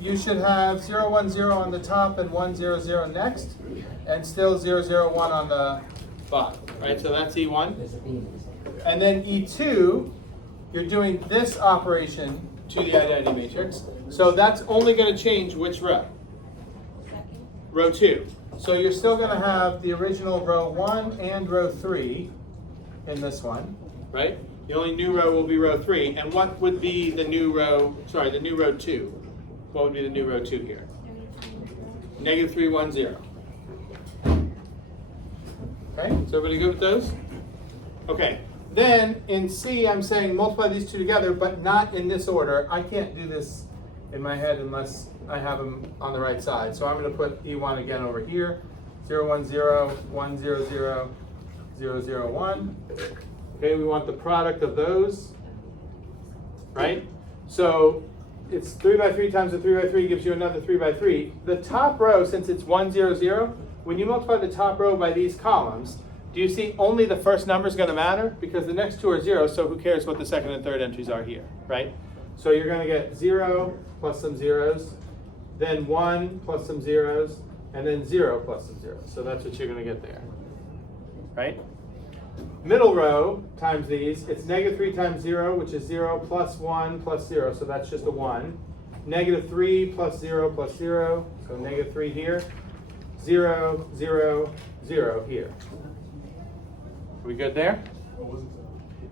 you should have 0, 1, 0 on the top and 1, 0, 0 next, and still 0, 0, 1 on the bottom, right? So that's E1. And then E2, you're doing this operation to the identity matrix. So that's only going to change which row? Row 2. So you're still going to have the original row 1 and row 3 in this one, right? The only new row will be row 3. And what would be the new row, sorry, the new row 2? What would be the new row 2 here? Negative 3, 1, 0. Okay, is everybody good with those? Okay, then in C, I'm saying multiply these two together, but not in this order. I can't do this in my head unless I have them on the right side. So I'm going to put E1 again over here. 0, 1, 0, 1, 0, 0, 0, 0, 1. Okay, we want the product of those, right? So it's 3 by 3 times the 3 by 3 gives you another 3 by 3. The top row, since it's 1, 0, 0, when you multiply the top row by these columns, do you see only the first number is going to matter? Because the next two are 0, so who cares what the second and third entries are here, right? So you're going to get 0 plus some zeros, then 1 plus some zeros, and then 0 plus some zeros. So that's what you're going to get there, right? Middle row times these, it's negative 3 times 0, which is 0 plus 1 plus 0, so that's just a 1. Negative 3 plus 0 plus 0, so negative 3 here. 0, 0, 0 here. Are we good there?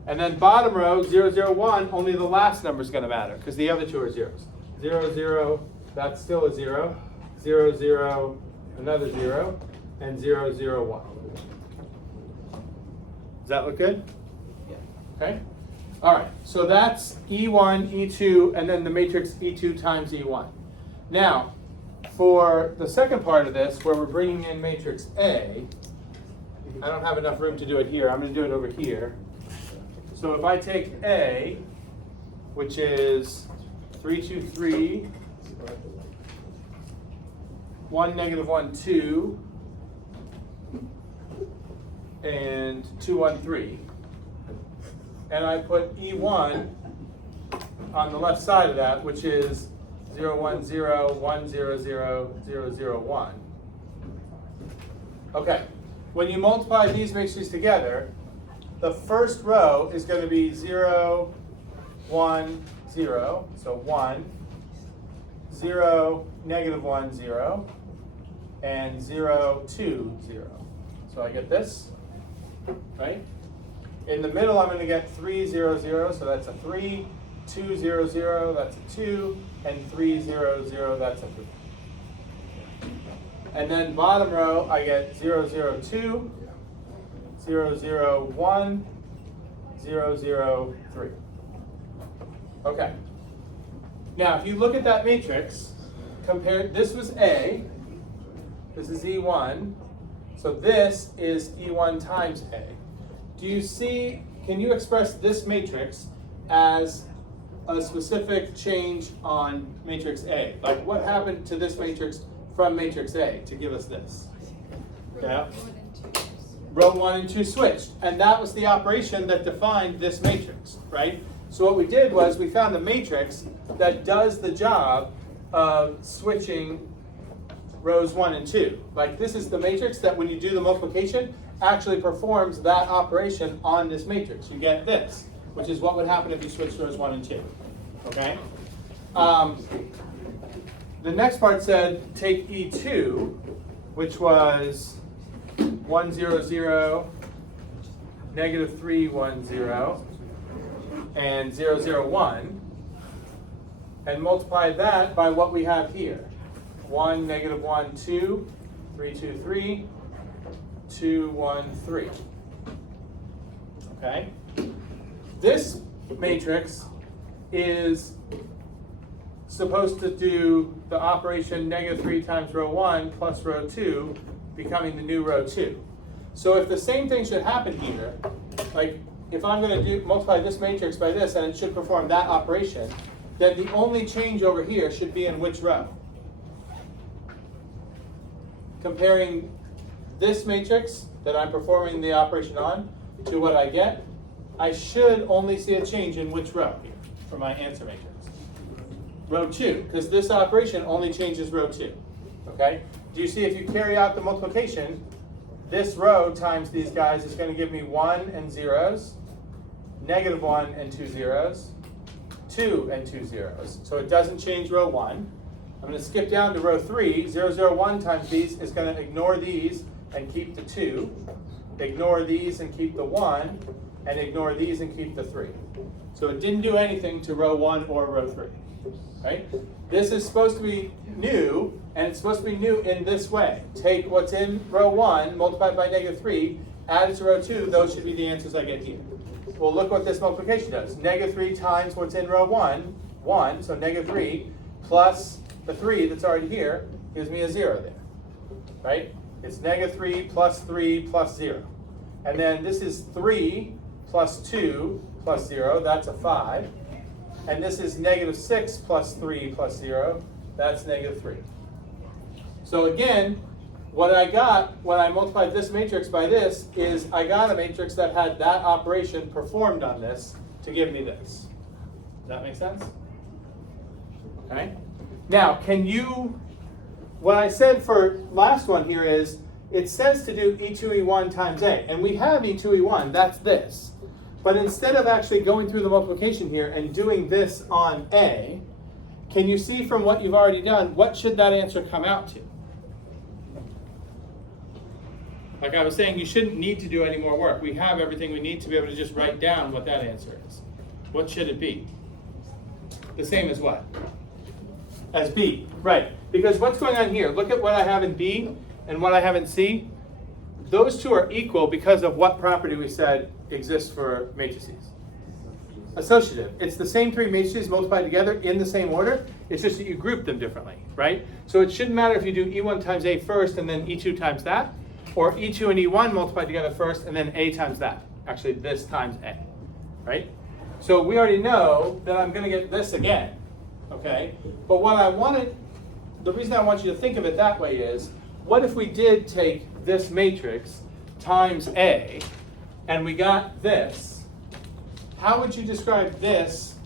And then bottom row, 0, 0, 1, only the last number is going to matter because the other two are zeros. 0, 0, that's still a 0. 0, 0, another 0, and 0, 0, 1. Does that look good? Yeah. Okay. All right. So that's E1, E2, and then the matrix E2 times E1. Now, for the second part of this, where we're bringing in matrix A, I don't have enough room to do it here. I'm going to do it over here. So if I take A, which is 3, 2, 3, 1, negative 1, 2, and 2, 1, 3, and I put E1 on the left side of that, which is 0, 1, 0, 1, 0, 0, 0, 0, 1. Okay, when you multiply these matrices together, the first row is going to be 0, 1, 0, so 1, 0, negative 1, 0, and 0, 2, 0. So I get this, right? In the middle, I'm going to get 3, 0, 0, so that's a 3, 2, 0, 0, that's a 2, and 3, 0, 0, that's a 3. And then bottom row, I get 0, 0, 2, 0, 0, 1, 0, 0, 3. Okay. Now, if you look at that matrix, compare, this was A, this is E1, so this is E1 times A. Do you see, can you express this matrix as a specific change on matrix A? Like what happened to this matrix from matrix A to give us this? Yeah. Row 1 and 2 switched, and that was the operation that defined this matrix, right? So what we did was we found the matrix that does the job of switching rows 1 and 2. Like this is the matrix that when you do the multiplication actually performs that operation on this matrix. You get this, which is what would happen if you switched rows 1 and 2. Okay? The next part said take E2, which was 1, 0, 0, negative 3, 1, 0, and 0, 0, 1, and multiply that by what we have here. 1, negative 1, 2, 3, 2, 3, 2, 1, 3. Okay? This matrix is supposed to do the operation negative 3 times row 1 plus row 2, becoming the new row 2. So if the same thing should happen here, like if I'm going to multiply this matrix by this and it should perform that operation, then the only change over here should be in which row? Comparing this matrix that I'm performing the operation on to what I get, I should only see a change in which row here for my answer matrix? row 2, because this operation only changes row 2. Okay? Do you see if you carry out the multiplication, this row times these guys is going to give me 1 and zeros, -1 and 2 zeros, 2 and 2 zeros. So it doesn't change row 1. I'm going to skip down to row 3. 0, 0, 1 times these is going to ignore these and keep the 2, ignore these and keep the 1, and ignore these and keep the 3. So it didn't do anything to row 1 or row 3. Right? This is supposed to be new, and it's supposed to be new in this way. Take what's in row 1, multiply it by -3, add it to row 2, those should be the answers I get here. Well, look what this multiplication does. -3 times what's in row 1, 1, so -3, plus the 3 that's already here, gives me a 0 there. Right? It's -3 plus 3 plus 0. And then this is 3 plus 2 plus 0, that's a 5. And this is -6 plus 3 plus 0, that's -3. So again, what I got when I multiplied this matrix by this is I got a matrix that had that operation performed on this to give me this. Does that make sense? Okay. Now, what I said for last one here is, it says to do E2, E1 times A, and we have E2, E1, that's this. But instead of actually going through the multiplication here and doing this on A, can you see from what you've already done, what should that answer come out to? Like I was saying, you shouldn't need to do any more work. We have everything we need to be able to just write down what that answer is. What should it be? The same as what? As B, right. Because what's going on here? Look at what I have in B and what I have in C. Those two are equal because of what property we said exists for matrices. Associative. It's the same three matrices multiplied together in the same order. It's just that you group them differently, right? So it shouldn't matter if you do E1 times A first and then E2 times that, or E2 and E1 multiplied together first and then A times that. Actually, this times A, right? So we already know that I'm going to get this again, okay? But what I wanted, the reason I want you to think of it that way is, what if we did take this matrix times A and we got this? How would you describe this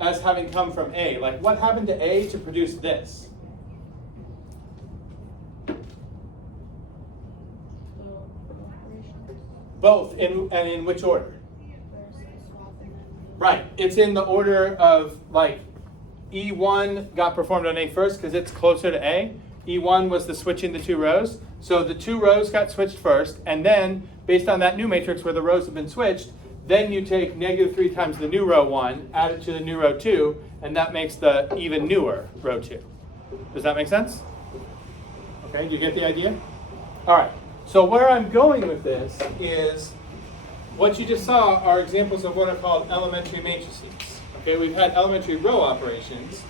as having come from A? Like, what happened to A to produce this? Both, and in which order? Right, it's in the order of, like, E1 got performed on A first because it's closer to A. E1 was the switching the two rows. So the two rows got switched first, and then, based on that new matrix where the rows have been switched, then you take -3 times the new row 1, add it to the new row 2, and that makes the even newer row 2. Does that make sense? Okay, do you get the idea? All right, so where I'm going with this is, what you just saw are examples of what are called elementary matrices. Okay, we've had elementary row operations.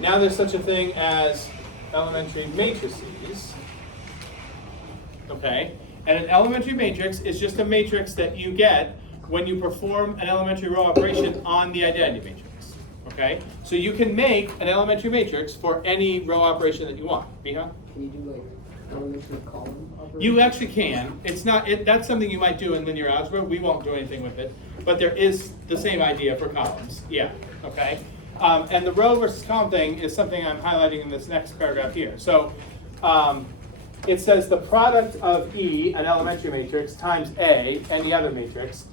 Now there's such a thing as elementary matrices. Okay, and an elementary matrix is just a matrix that you get when you perform an elementary row operation on the identity matrix. Okay, so you can make an elementary matrix for any row operation that you want. Miha? Can you do like elementary column operation? You actually can. It's not. That's something you might do in linear algebra. We won't do anything with it, but there is the same idea for columns. Yeah. Okay. And the row versus column thing is something I'm highlighting in this next paragraph here. So it says the product of E, an elementary matrix, times A, any other matrix,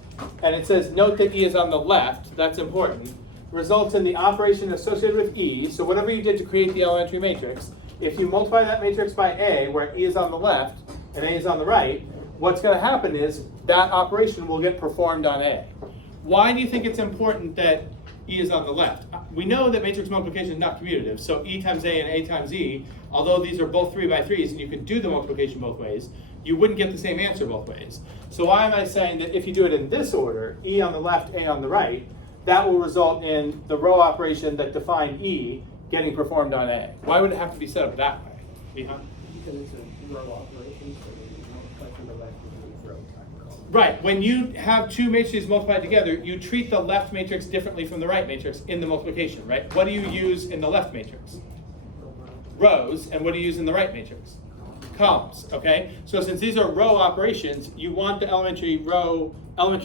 and it says note that E is on the left, that's important, results in the operation associated with E. So whatever you did to create the elementary matrix, if you multiply that matrix by A, where E is on the left and A is on the right, what's going to happen is that operation will get performed on A. Why do you think it's important that E is on the left? We know that matrix multiplication is not commutative, so E times A and A times E, although these are both 3 by 3s and you can do the multiplication both ways, you wouldn't get the same answer both ways. So why am I saying that if you do it in this order, E on the left, A on the right, that will result in the row operation that defined E getting performed on A? Why would it have to be set up that way? Because it's a row operation, so you multiply from the left and the row times column. Right, when you have two matrices multiplied together, you treat the left matrix differently from the right matrix in the multiplication, right? What do you use in the left matrix? Rows, and what do you use in the right matrix? columns, okay? So since these are row operations, you want the elementary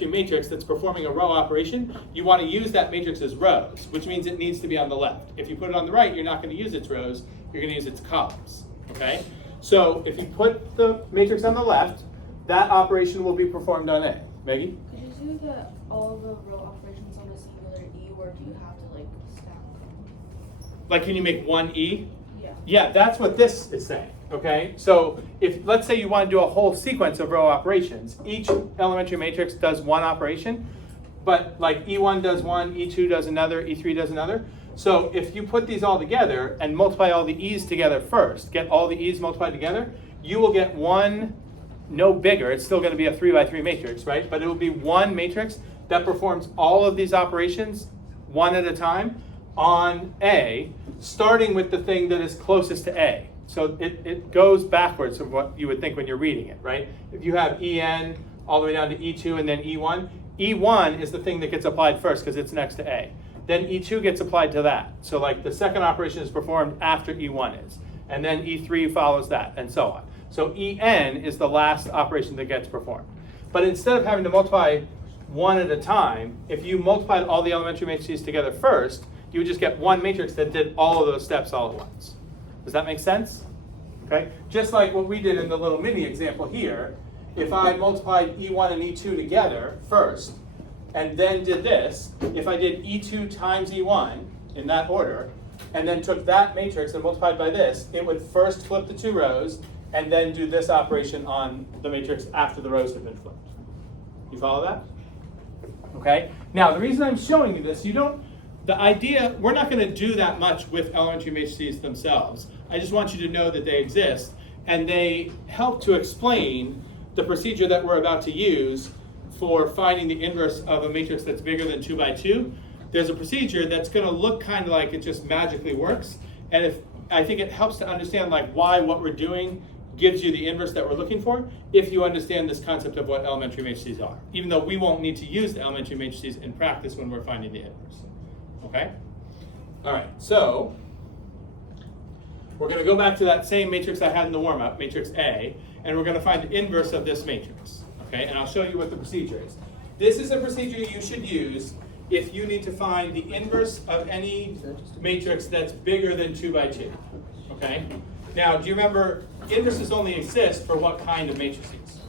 matrix that's performing a row operation, you want to use that matrix as rows, which means it needs to be on the left. If you put it on the right, you're not going to use its rows, you're going to use its columns, okay? So if you put the matrix on the left, that operation will be performed on A. Maggie? Could you do all the row operations on a singular E, or do you have to like stack them? Like, can you make one E? Yeah. Yeah, that's what this is saying, okay? So if, let's say you want to do a whole sequence of row operations, each elementary matrix does one operation, but like E1 does one, E2 does another, E3 does another. So if you put these all together and multiply all the E's together first, get all the E's multiplied together, you will get one, no bigger, it's still going to be a 3 by 3 matrix, right? But it will be one matrix that performs all of these operations one at a time on A, starting with the thing that is closest to A. So it goes backwards from what you would think when you're reading it, right? If you have En all the way down to E2 and then E1, E1 is the thing that gets applied first because it's next to A. Then E2 gets applied to that. So like the second operation is performed after E1 is. And then E3 follows that, and so on. So En is the last operation that gets performed. But instead of having to multiply one at a time, if you multiplied all the elementary matrices together first, you would just get one matrix that did all of those steps all at once. Does that make sense? Okay? Just like what we did in the little mini example here, if I multiplied E1 and E2 together first, and then did this, if I did E2 times E1 in that order, and then took that matrix and multiplied by this, it would first flip the two rows, and then do this operation on the matrix after the rows have been flipped. You follow that? Okay? Now, the reason I'm showing you this, the idea, we're not going to do that much with elementary matrices themselves. I just want you to know that they exist, and they help to explain the procedure that we're about to use for finding the inverse of a matrix that's bigger than 2 by 2. There's a procedure that's going to look kind of like it just magically works, and I think it helps to understand like why what we're doing gives you the inverse that we're looking for if you understand this concept of what elementary matrices are, even though we won't need to use the elementary matrices in practice when we're finding the inverse. Okay? All right, so we're going to go back to that same matrix I had in the warm-up, matrix A, and we're going to find the inverse of this matrix. Okay, and I'll show you what the procedure is. This is a procedure you should use if you need to find the inverse of any matrix that's bigger than 2 by 2. Okay? Now, do you remember, inverses only exist for what kind of matrices?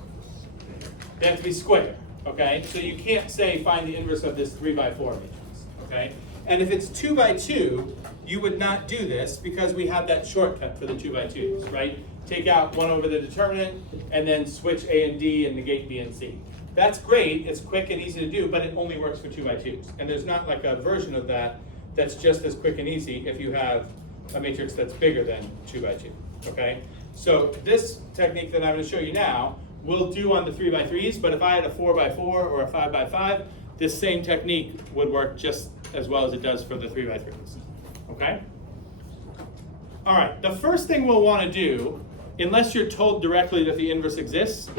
They have to be square, okay? So you can't say find the inverse of this 3 by 4 matrix, okay? And if it's 2 by 2, you would not do this because we have that shortcut for the 2 by 2s, right? Take out 1 over the determinant and then switch A and D and negate B and C. That's great, it's quick and easy to do, but it only works for 2 by 2s. And there's not like a version of that that's just as quick and easy if you have a matrix that's bigger than 2 by 2, okay? So this technique that I'm going to show you now will do on the 3 by 3s, but if I had a 4 by 4 or a 5 by 5, this same technique would work just as well as it does for the 3 by 3s, okay? All right, the first thing we'll want to do, unless you're told directly that the inverse exists,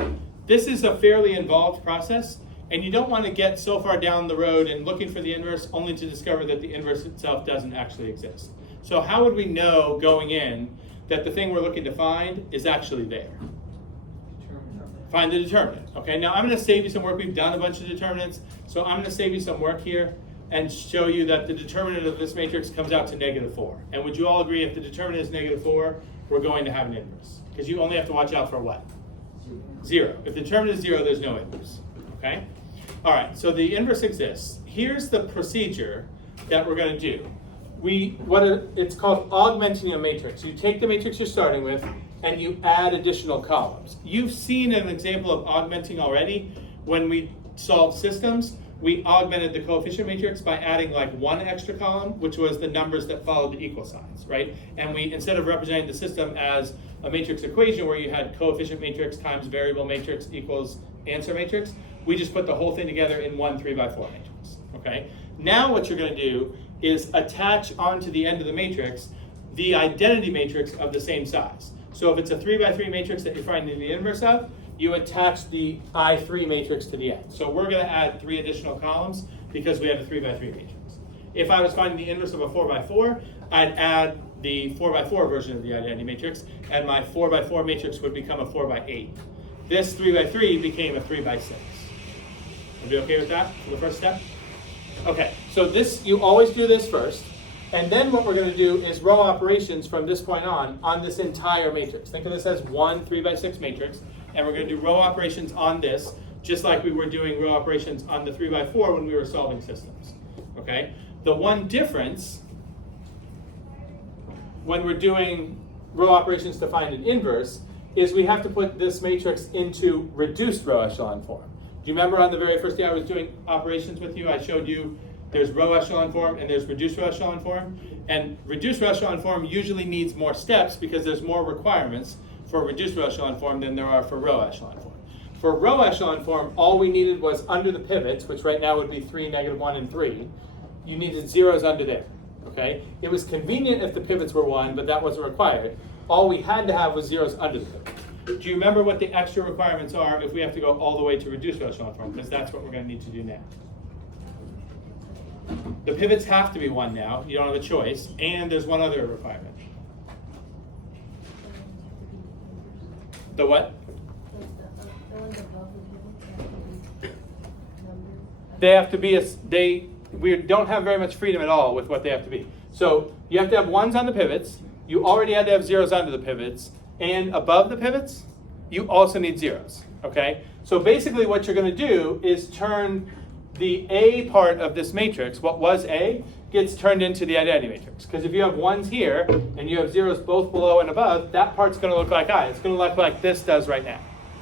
this is a fairly involved process, and you don't want to get so far down the road and looking for the inverse only to discover that the inverse itself doesn't actually exist. So how would we know going in that the thing we're looking to find is actually there? Find the determinant. Okay, now I'm going to save you some work. We've done a bunch of determinants, so I'm going to save you some work here and show you that the determinant of this matrix comes out to -4. And would you all agree if the determinant is -4, we're going to have an inverse? Because you only have to watch out for what? 0. If the determinant is 0, there's no inverse. Okay? All right, so the inverse exists. Here's the procedure that we're going to do. It's called augmenting a matrix. You take the matrix you're starting with and you add additional columns. You've seen an example of augmenting already. When we solved systems, we augmented the coefficient matrix by adding like 1 extra column, which was the numbers that followed the equal signs, right? And we, instead of representing the system as a matrix equation where you had coefficient matrix times variable matrix equals answer matrix, we just put the whole thing together in one 3 by 4 matrix, okay? Now what you're going to do is attach onto the end of the matrix the identity matrix of the same size. So if it's a 3 by 3 matrix that you're finding the inverse of, you attach the I3 matrix to the end. So we're going to add 3 additional columns because we have a 3 by 3 matrix. If I was finding the inverse of a 4 by 4, I'd add the 4x4 version of the identity matrix, and my 4x4 matrix would become a 4x8. This 3x3 became a 3x6. Are we okay with that for the first step? Okay, so this, you always do this first, and then what we're going to do is row operations from this point on this entire matrix. Think of this as one 3x6 matrix, and we're going to do row operations on this, just like we were doing row operations on the 3x4 when we were solving systems. Okay? The one difference when we're doing row operations to find an inverse is we have to put this matrix into reduced row echelon form. Do you remember on the very first day I was doing operations with you, I showed you there's row echelon form and there's reduced row echelon form. And reduced row echelon form usually needs more steps because there's more requirements for reduced row echelon form than there are for row echelon form. For row echelon form, all we needed was under the pivots, which right now would be 3, -1, and 3. You needed zeros under there, okay? It was convenient if the pivots were 1, but that wasn't required. All we had to have was zeros under the pivots. Do you remember what the extra requirements are if we have to go all the way to reduced row echelon form? Because that's what we're going to need to do now. The pivots have to be 1 now. You don't have a choice. And there's one other requirement. The what? They have to be we don't have very much freedom at all with what they have to be. So you have to have 1s on the pivots. You already had to have zeros under the pivots. And above the pivots, you also need zeros, okay? So basically what you're going to do is turn the A part of this matrix, what was A, gets turned into the identity matrix. Because if you have 1s here and you have zeros both below and above, that part's going to look like I. It's going to look like this does right now,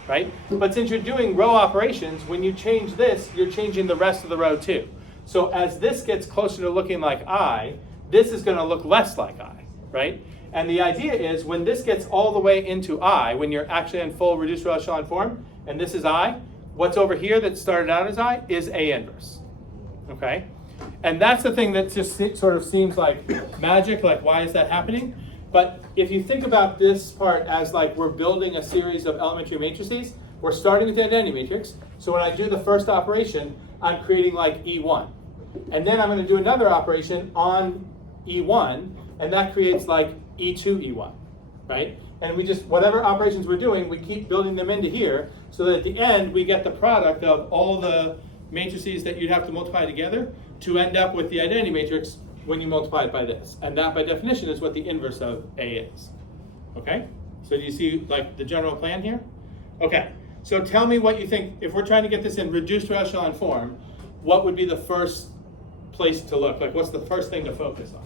right? But since you're doing row operations, when you change this, you're changing the rest of the row too. So as this gets closer to looking like I, this is going to look less like I, right? And the idea is when this gets all the way into I, when you're actually in full reduced row echelon form, and this is I, what's over here that started out as I is A inverse, okay? And that's the thing that just sort of seems like magic, like why is that happening? But if you think about this part as like we're building a series of elementary matrices, we're starting with the identity matrix. So when I do the first operation, I'm creating like E1. And then I'm going to do another operation on E1, and that creates like E2, E1, right? And we just, whatever operations we're doing, we keep building them into here so that at the end we get the product of all the matrices that you'd have to multiply together to end up with the identity matrix when you multiply it by this. And that by definition is what the inverse of A is, okay? So do you see like the general plan here? Okay, so tell me what you think, if we're trying to get this in reduced row echelon form, what would be the first place to look? Like what's the first thing to focus on?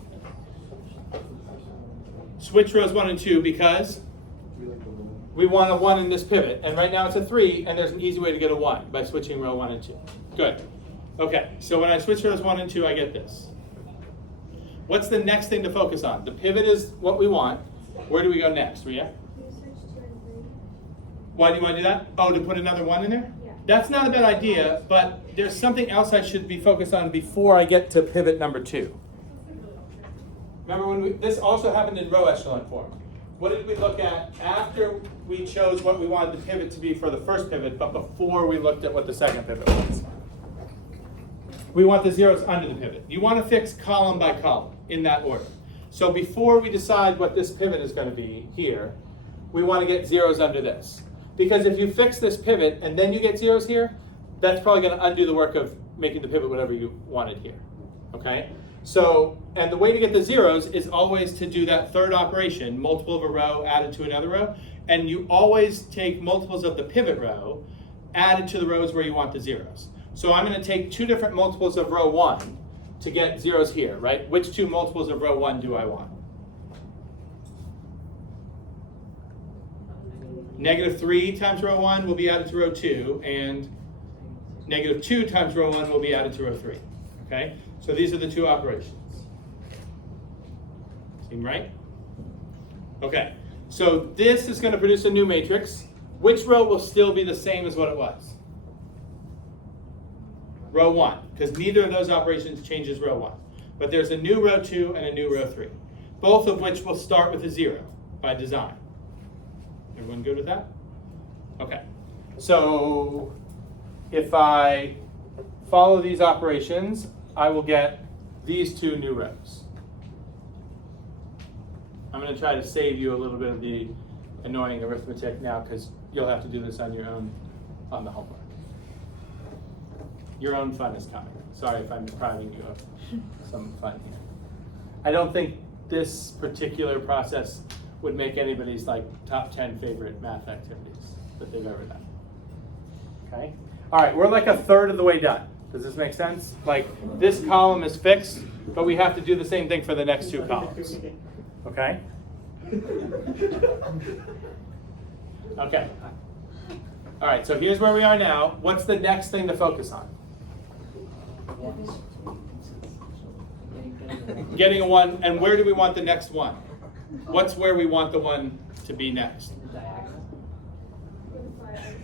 Switch rows 1 and 2 because we want a 1 in this pivot. And right now it's a 3, and there's an easy way to get a 1 by switching row 1 and 2. Good. Okay, so when I switch rows 1 and 2, I get this. What's the next thing to focus on? The pivot is what we want. Where do we go next, Ria? Why do you want to do that? Oh, to put another 1 in there? Yeah. That's not a bad idea, but there's something else I should be focused on before I get to pivot number 2. Remember when this also happened in row echelon form. What did we look at after we chose what we wanted the pivot to be for the first pivot, but before we looked at what the second pivot was? We want the zeros under the pivot. You want to fix column by column in that order. So before we decide what this pivot is going to be here, we want to get zeros under this. Because if you fix this pivot and then you get zeros here, that's probably going to undo the work of making the pivot whatever you wanted here, okay? So, and the way to get the zeros is always to do that third operation, multiple of a row added to another row, and you always take multiples of the pivot row added to the rows where you want the zeros. So I'm going to take 2 different multiples of row 1 to get zeros here, right? Which 2 multiples of row 1 do I want? -3 times row 1 will be added to row 2, and -2 times row 1 will be added to row 3, okay? So these are the 2 operations. Seem right? Okay, so this is going to produce a new matrix. Which row will still be the same as what it was? Row 1, because neither of those operations changes row 1. But there's a new row 2 and a new row 3, both of which will start with a 0 by design. Everyone good with that? Okay, so if I follow these operations, I will get these 2 new rows. I'm going to try to save you a little bit of the annoying arithmetic now because you'll have to do this on your own on the homework. Your own fun is coming. Sorry if I'm depriving you of some fun here. I don't think this particular process would make anybody's like top 10 favorite math activities that they've ever done. Okay? All right, we're like a third of the way done. Does this make sense? Like this column is fixed, but we have to do the same thing for the next two columns. Okay? Okay. All right, so here's where we are now. What's the next thing to focus on? Getting a 1, and where do we want the next one? What's where we want the 1 to be next?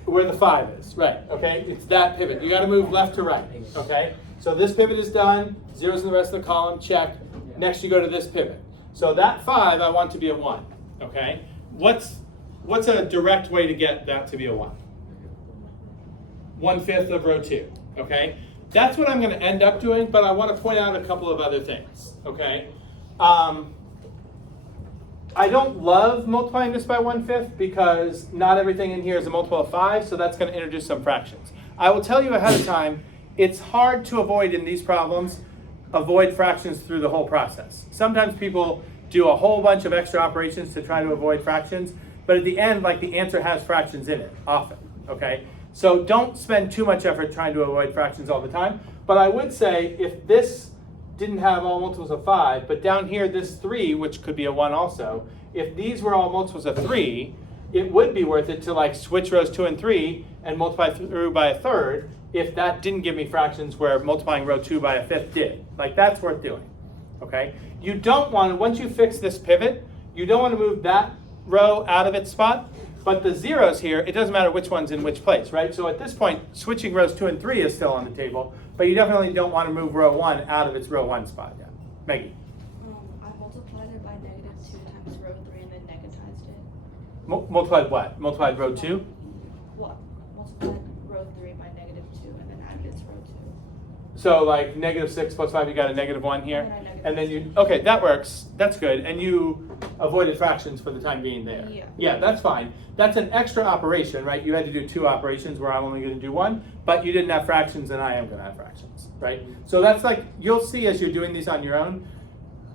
Where the 5 is, right, okay? It's that pivot. You gotta move left to right, okay? So this pivot is done, zeros in the rest of the column, check. Next you go to this pivot. So that 5 I want to be a 1, okay? What's a direct way to get that to be a 1? 1/5 of row 2, okay? That's what I'm gonna end up doing, but I wanna point out a couple of other things, okay? I don't love multiplying this by 1/5 because not everything in here is a multiple of 5, so that's going to introduce some fractions. I will tell you ahead of time, it's hard to avoid in these problems, avoid fractions through the whole process. Sometimes people do a whole bunch of extra operations to try to avoid fractions, but at the end, like the answer has fractions in it, often, okay? So don't spend too much effort trying to avoid fractions all the time, but I would say if this didn't have all multiples of 5, but down here this 3, which could be a 1 also, if these were all multiples of 3, it would be worth it to like switch rows 2 and 3 and multiply through by a third if that didn't give me fractions where multiplying row 2 by a fifth did. Like that's worth doing, okay? You don't want to, once you fix this pivot, you don't want to move that row out of its spot, but the zeros here, it doesn't matter which one's in which place, right? So at this point, switching rows 2 and 3 is still on the table, but you definitely don't want to move row 1 out of its row 1 spot yet. Maggie? I multiplied it by -2 times row 3 and then negatized it. Multiplied what? Multiplied row 2? What? Multiplied row 3 by -2 and then added its row 2. So like -6 plus 5, you got a -1 here? And then I And then you, okay, that works. That's good. And you avoided fractions for the time being there. Yeah. Yeah, that's fine. That's an extra operation, right? You had to do 2 operations where I'm only going to do 1, but you didn't have fractions and I am going to have fractions, right? So that's like, you'll see as you're doing these on your own,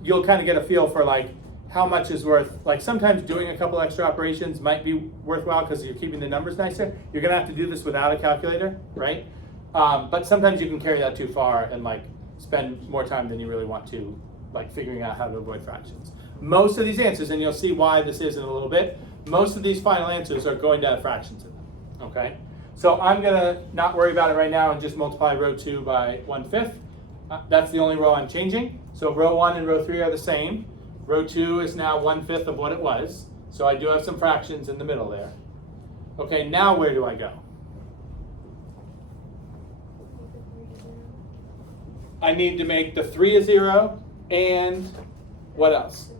you'll kind of get a feel for like how much is worth, like sometimes doing a couple extra operations might be worthwhile because you're keeping the numbers nicer. You're going to have to do this without a calculator, right? But sometimes you can carry that too far and like spend more time than you really want to, like figuring out how to avoid fractions. Most of these answers, and you'll see why this is in a little bit, most of these final answers are going to have fractions in them, okay? So I'm gonna not worry about it right now and just multiply row 2 by 1/5. That's the only row I'm changing. So row 1 and row 3 are the same. Row 2 is now 1/5 of what it was. So I do have some fractions in the middle there. Okay, now where do I go? I need to make the 3 a 0 and what else?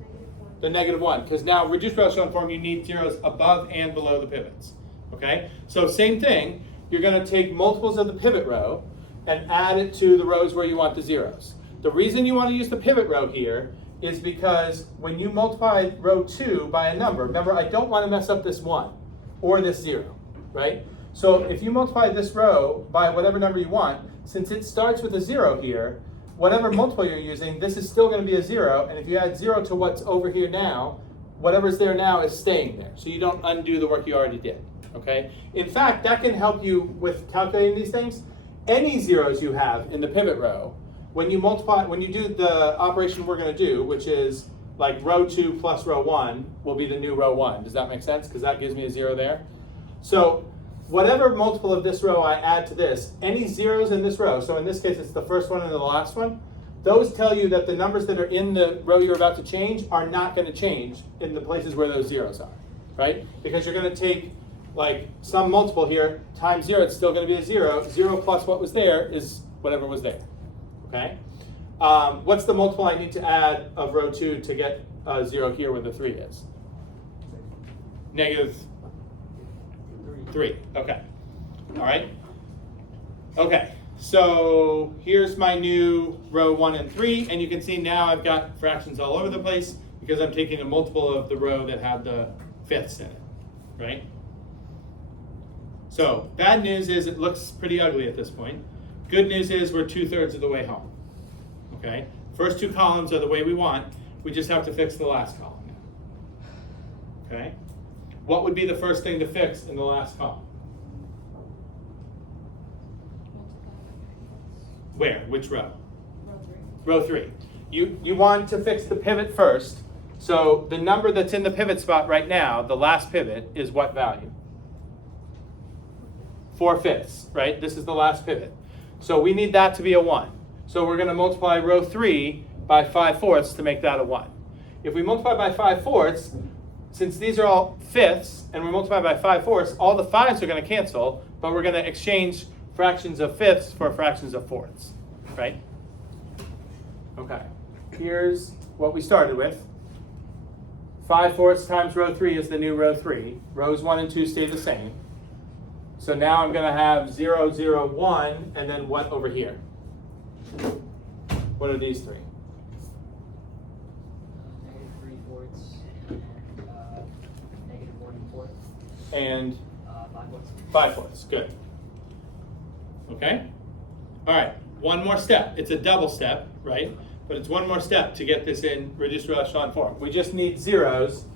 The -1, because now reduced row echelon form, you need zeros above and below the pivots, okay? So same thing, you're gonna take multiples of the pivot row and add it to the rows where you want the zeros. The reason you wanna use the pivot row here is because when you multiply row 2 by a number, remember I don't wanna mess up this 1 or this 0, right? So if you multiply this row by whatever number you want, since it starts with a 0 here, whatever multiple you're using, this is still going to be a 0, and if you add 0 to what's over here now, whatever's there now is staying there, so you don't undo the work you already did, okay? In fact, that can help you with calculating these things. Any zeros you have in the pivot row, when you do the operation we're going to do, which is like row 2 plus row 1 will be the new row 1. Does that make sense? Because that gives me a 0 there. So whatever multiple of this row I add to this, any zeros in this row, so in this case it's the first one and the last one, those tell you that the numbers that are in the row you're about to change are not going to change in the places where those zeros are, right? Because you're going to take like some multiple here times 0, it's still going to be a 0. 0 plus what was there is whatever was there, okay? What's the multiple I need to add of row 2 to get a 0 here where the 3 is? -3, okay. All right. Okay, so here's my new row 1 and 3, and you can see now I've got fractions all over the place. because I'm taking a multiple of the row that had the fifths in it, right? So bad news is it looks pretty ugly at this point. Good news is we're 2/3 of the way home, okay? First two columns are the way we want. We just have to fix the last column now, okay? What would be the first thing to fix in the last column? Where? Which row? Row 3. Row 3. You want to fix the pivot first. So the number that's in the pivot spot right now, the last pivot, is what value? 4/5, right? This is the last pivot. So we need that to be a 1. So we're going to multiply row 3 by 5/4 to make that a 1. If we multiply by 5/4, since these are all fifths and we multiply by 5/4, all the 5s are going to cancel, but we're going to exchange fractions of fifths for fractions of fourths, right? Okay, here's what we started with. 5/4 times row 3 is the new row 3. Rows 1 and 2 stay the same. So now I'm going to have 0, 0, 1, and then what over here? What are these three? -3/4 and -1/4. And 5/4. 5/4. Good. Okay? All right, one more step. It's a double step, right? But it's one more step to get this in reduced row echelon form. We just need zeros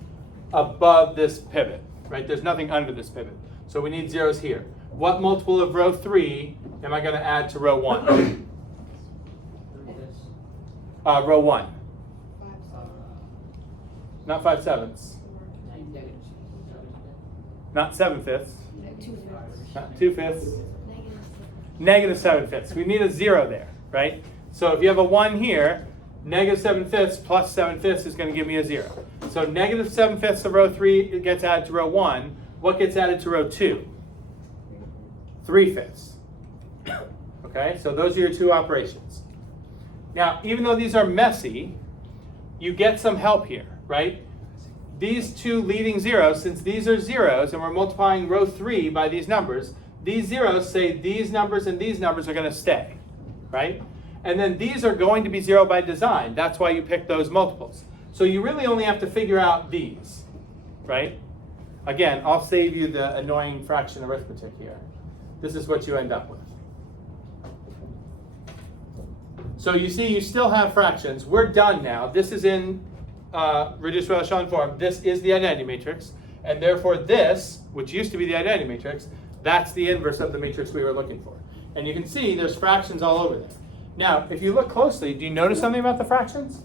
above this pivot, right? There's nothing under this pivot. So we need zeros here. What multiple of row 3 am I going to add to row 1? 3/5. Row 1. 5/7. Not 5/7. Not 7/5. 2/5. Not 2/5. Negative -7/5. We need a 0 there, right? So if you have a 1 here, -7/5 plus 7/5 is going to give me a 0. So -7/5 of row 3 gets added to row 1. What gets added to row 2? 3/5. Okay, so those are your two operations. Now, even though these are messy, you get some help here, right? These two leading zeros, since these are zeros and we're multiplying row 3 by these numbers, these zeros say these numbers and these numbers are going to stay, right? And then these are going to be 0 by design. That's why you pick those multiples. So you really only have to figure out these, right? Again, I'll save you the annoying fraction arithmetic here. This is what you end up with. So you see, you still have fractions. We're done now. This is in reduced row echelon form. This is the identity matrix. And therefore this, which used to be the identity matrix, that's the inverse of the matrix we were looking for. And you can see there's fractions all over there. Now, if you look closely, do you notice something about the fractions?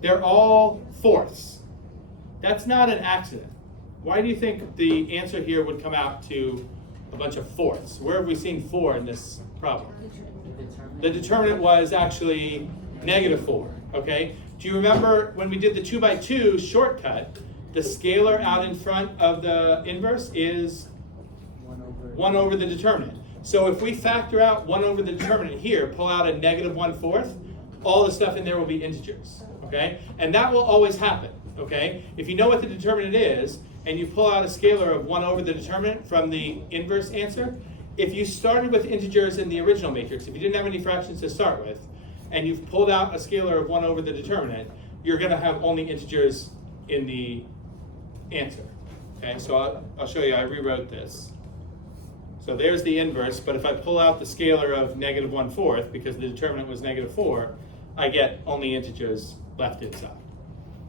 They're all fourths. That's not an accident. Why do you think the answer here would come out to a bunch of fourths? Where have we seen 4 in this problem? The determinant was actually -4, okay? Do you remember when we did the 2 by 2 shortcut, the scalar out in front of the inverse is 1 over the determinant. So if we factor out 1 over the determinant here, pull out a -1/4, all the stuff in there will be integers, okay? And that will always happen, okay? If you know what the determinant is, and you pull out a scalar of 1 over the determinant from the inverse answer, if you started with integers in the original matrix, if you didn't have any fractions to start with, and you've pulled out a scalar of 1 over the determinant, you're going to have only integers in the answer. Okay, so I'll show you, I rewrote this. So there's the inverse, but if I pull out the scalar of -1/4, because the determinant was -4, I get only integers left inside.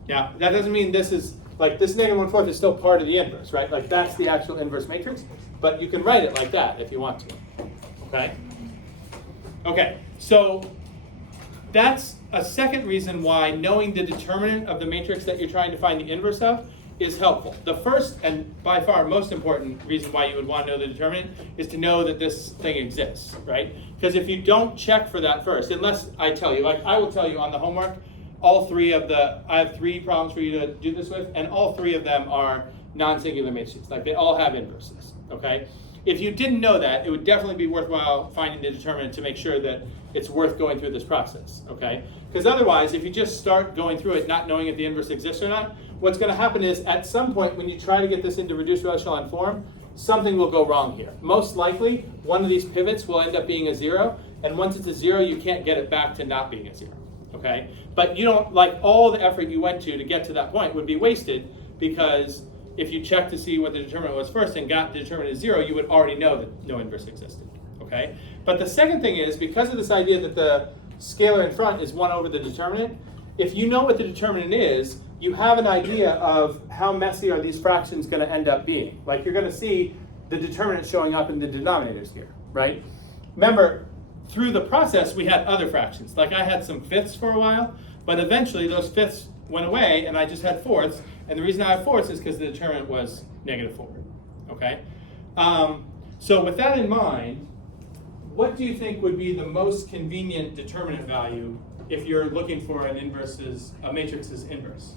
Now, that doesn't mean this is, like this -1/4 is still part of the inverse, right? Like that's the actual inverse matrix, but you can write it like that if you want to, okay? Okay, so that's a second reason why knowing the determinant of the matrix that you're trying to find the inverse of is helpful. The first and by far most important reason why you would want to know the determinant is to know that this thing exists, right? Because if you don't check for that first, unless I tell you, like I will tell you on the homework, I have 3 problems for you to do this with, and all 3 of them are non-singular matrices. Like they all have inverses, okay? If you didn't know that, it would definitely be worthwhile finding the determinant to make sure that it's worth going through this process, okay? Because otherwise, if you just start going through it not knowing if the inverse exists or not, what's going to happen is at some point when you try to get this into reduced row echelon form, something will go wrong here. Most likely, one of these pivots will end up being a 0, and once it's a 0, you can't get it back to not being a 0, okay? But you don't, like, all the effort you went to get to that point would be wasted, because if you checked to see what the determinant was first and got the determinant as 0, you would already know that no inverse existed, okay? But the second thing is, because of this idea that the scalar in front is 1 over the determinant, if you know what the determinant is, you have an idea of how messy are these fractions going to end up being. Like, you're going to see the determinant showing up in the denominators here, right? Remember, through the process, we had other fractions. Like, I had some fifths for a while, but eventually those fifths went away and I just had fourths. And the reason I have fourths is because the determinant was -4, okay? So with that in mind, what do you think would be the most convenient determinant value if you're looking for a matrix's inverse?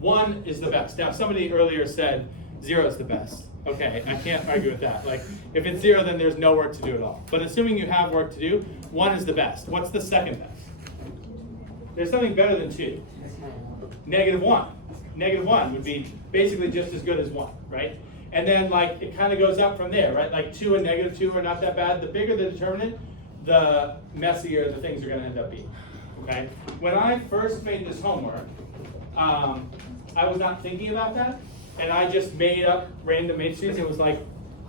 1 is the best. Now, somebody earlier said 0 is the best. Okay, I can't argue with that. Like, if it's 0, then there's no work to do at all. But assuming you have work to do, 1 is the best. What's the second best? There's something better than 2. -1. -1 would be basically just as good as 1, right? And then, like, it kind of goes up from there, right? Like, 2 and -2 are not that bad. The bigger the determinant, the messier the things are going to end up being, okay? When I first made this homework, I was not thinking about that, and I just made up random matrices. It was like,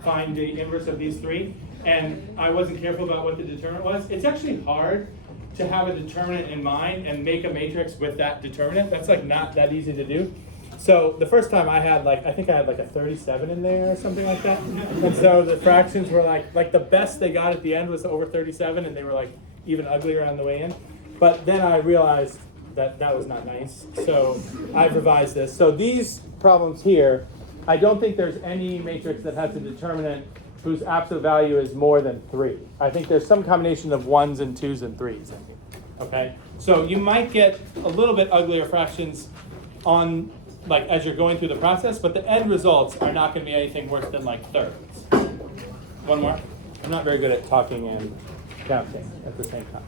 find the inverse of these 3, and I wasn't careful about what the determinant was. It's actually hard to have a determinant in mind and make a matrix with that determinant. That's like not that easy to do. So the first time I had I think I had like a 37 in there or something like that. And so the fractions were like the best they got at the end was over 37, and they were like even uglier on the way in. But then I realized that that was not nice. So I've revised this. So these problems here, I don't think there's any matrix that has a determinant whose absolute value is more than 3. I think there's some combination of 1s and 2s and 3s in here. Okay? So you might get a little bit uglier fractions on, like, as you're going through the process, but the end results are not going to be anything worse than like thirds. One more. I'm not very good at talking and counting at the same time.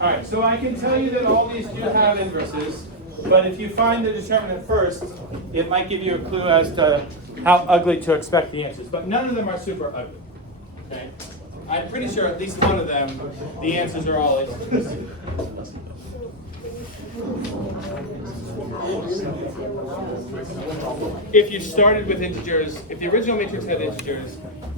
All right, so I can tell you that all these do have inverses, but if you find the determinant first, it might give you a clue as to how ugly to expect the answers. But none of them are super ugly. Okay, I'm pretty sure at least one of them, the answers are all integers. If you started with integers, if the original matrix had integers,